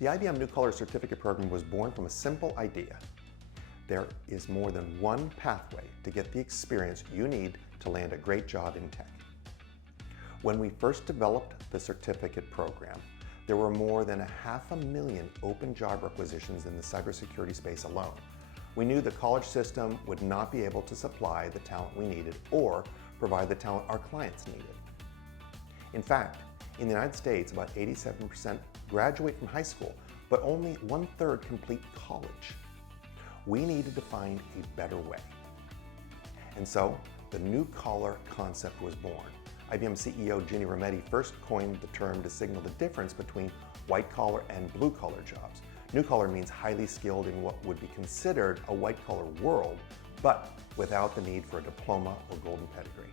The IBM New Color Certificate Program was born from a simple idea. There is more than one pathway to get the experience you need to land a great job in tech. When we first developed the certificate program, there were more than 500,000 open job requisitions in the cybersecurity space alone. We knew the college system would not be able to supply the talent we needed or provide the talent our clients needed. In fact, in the United States, about 87% graduate from high school, but only 1/3 complete college. We needed to find a better way. And so, the new collar concept was born. IBM CEO Ginny Rometty first coined the term to signal the difference between white collar and blue collar jobs. New collar means highly skilled in what would be considered a white collar world, but without the need for a diploma or golden pedigree.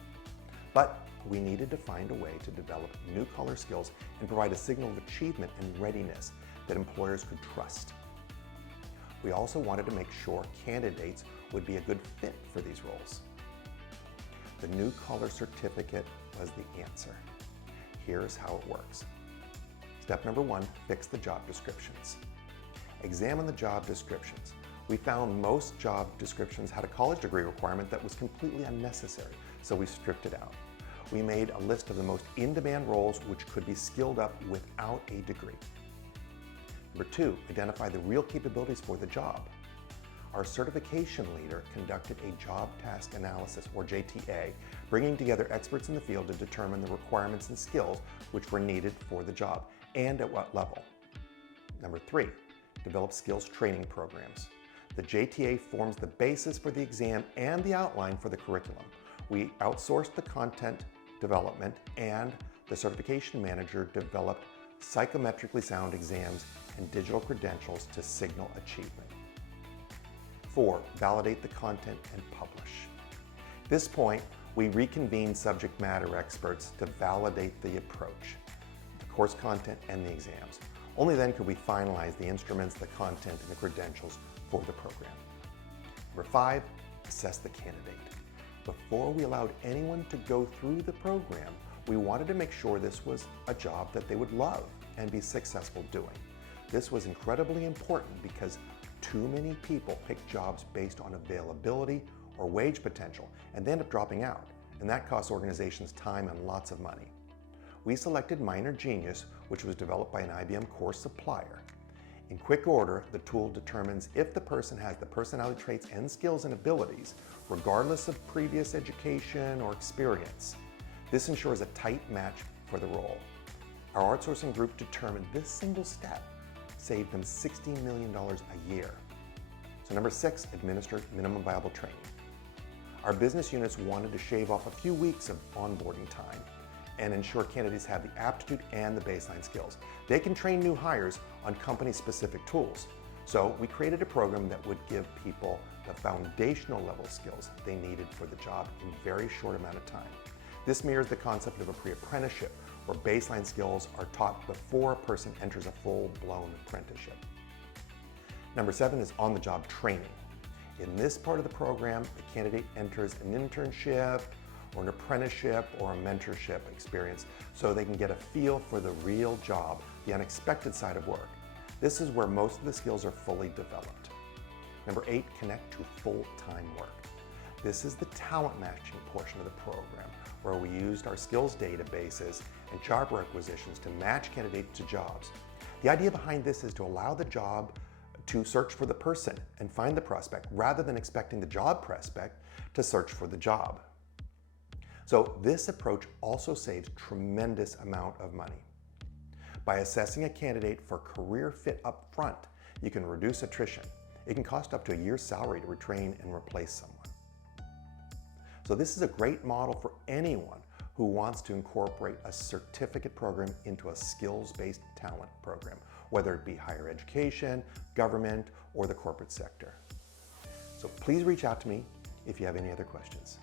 But we needed to find a way to develop new collar skills and provide a signal of achievement and readiness that employers could trust. We also wanted to make sure candidates would be a good fit for these roles. The new collar certificate was the answer. Here's how it works. Step number 1, fix the job descriptions. Examine the job descriptions. We found most job descriptions had a college degree requirement that was completely unnecessary, so we stripped it out. We made a list of the most in-demand roles which could be skilled up without a degree. Number 2, identify the real capabilities for the job. Our certification leader conducted a job task analysis, or JTA, bringing together experts in the field to determine the requirements and skills which were needed for the job and at what level. Number 3, develop skills training programs. The JTA forms the basis for the exam and the outline for the curriculum. We outsourced the content development, and the certification manager developed psychometrically sound exams and digital credentials to signal achievement. 4, validate the content and publish. At this point, we reconvened subject matter experts to validate the approach, the course content and the exams. Only then could we finalize the instruments, the content, and the credentials for the program. Number 5, assess the candidate. Before we allowed anyone to go through the program, we wanted to make sure this was a job that they would love and be successful doing. This was incredibly important because too many people pick jobs based on availability or wage potential and they end up dropping out, and that costs organizations time and lots of money. We selected Minor Genius, which was developed by an IBM course supplier. In quick order, the tool determines if the person has the personality traits and skills and abilities, regardless of previous education or experience. This ensures a tight match for the role. Our outsourcing group determined this single step saved them $60 million a year. So number 6, administer minimum viable training. Our business units wanted to shave off a few weeks of onboarding time and ensure candidates have the aptitude and the baseline skills. They can train new hires on company-specific tools. So we created a program that would give people the foundational level skills they needed for the job in a very short amount of time. This mirrors the concept of a pre-apprenticeship, where baseline skills are taught before a person enters a full-blown apprenticeship. Number 7 is on-the-job training. In this part of the program, the candidate enters an internship or an apprenticeship or a mentorship experience so they can get a feel for the real job, the unexpected side of work. This is where most of the skills are fully developed. Number 8, connect to full-time work. This is the talent matching portion of the program, where we used our skills databases and job requisitions to match candidates to jobs. The idea behind this is to allow the job to search for the person and find the prospect, rather than expecting the job prospect to search for the job. So this approach also saves tremendous amount of money. By assessing a candidate for career fit up front, you can reduce attrition. It can cost up to a year's salary to retrain and replace someone. So this is a great model for anyone who wants to incorporate a certificate program into a skills-based talent program, whether it be higher education, government, or the corporate sector. So please reach out to me if you have any other questions.